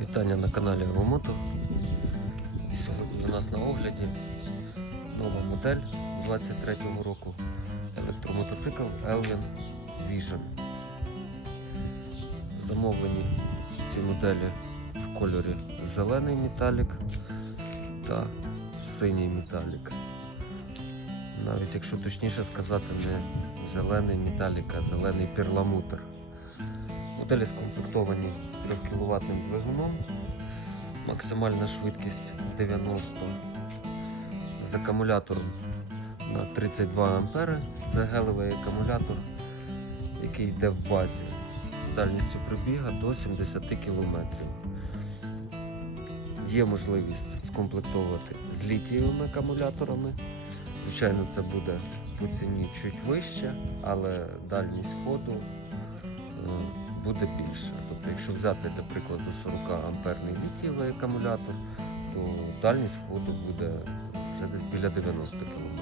Вітання на каналі Авомото. Сьогодні у нас на огляді нова модель 23-го року електромотоцикл Elvin Vision. Замовлені ці моделі в кольорі зелений металік та синій металік. Навіть якщо точніше сказати, не зелений металік, а зелений перламутр. Моделі скомплектовані 3 кВт двигуном, максимальна швидкість 90 з акумулятором на 32 А. Це гелевий акумулятор, який йде в базі з дальністю пробіга до 70 км. Є можливість скомплектовувати з літієвими акумуляторами. Звичайно, це буде по ціні чуть вище, але дальність ходу е, буде більше. Тобто, якщо взяти, для прикладу, 40 амперний літієвий акумулятор, то дальність ходу буде вже десь біля 90 км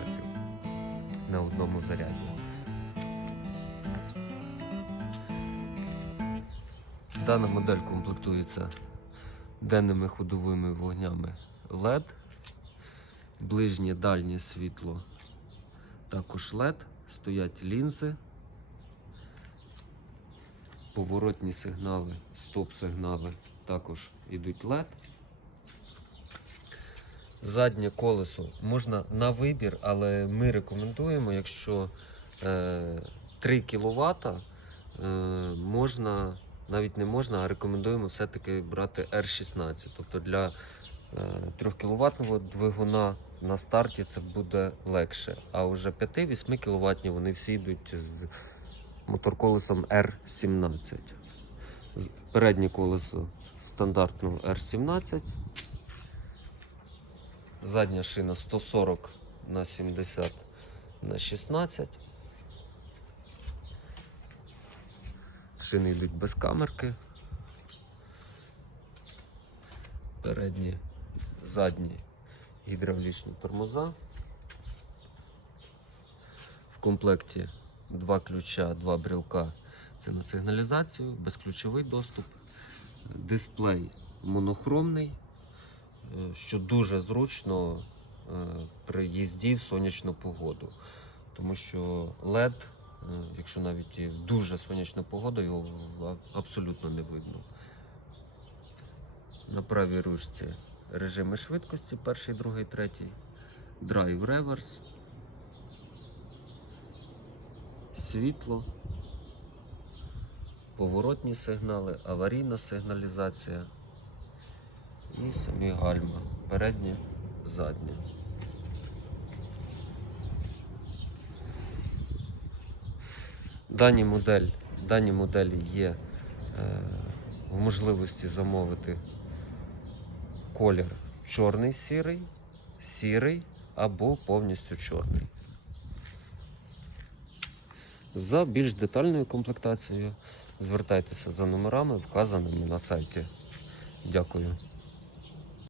на одному заряді. Дана модель комплектується денними ходовими вогнями LED, ближнє дальнє світло також LED, стоять лінзи поворотні сигнали, стоп-сигнали також йдуть LED. Заднє колесо можна на вибір, але ми рекомендуємо, якщо е, 3 кВт, е, можна, навіть не можна, а рекомендуємо все-таки брати R16. Тобто для е, 3 кВт двигуна на старті це буде легше. А вже 5-8 кВт вони всі йдуть з моторколесом R17. Переднє колесо стандартно R17. Задня шина 140 на 70 на 16. Шини йдуть без камерки. Передні, задні гідравлічні тормоза. В комплекті два ключа, два брілка. Це на сигналізацію, безключовий доступ, дисплей монохромний, е, що дуже зручно е, при їзді в сонячну погоду. Тому що LED, е, якщо навіть і дуже сонячну погоду, його абсолютно не видно. На правій ручці режими швидкості, перший, другий, третій, драйв реверс, світло, поворотні сигнали, аварійна сигналізація і самі гальма, переднє, заднє. Дані, модель, дані моделі є е, в можливості замовити колір чорний сірий, сірий або повністю чорний. За більш детальною комплектацією звертайтеся за номерами, вказаними на сайті. Дякую.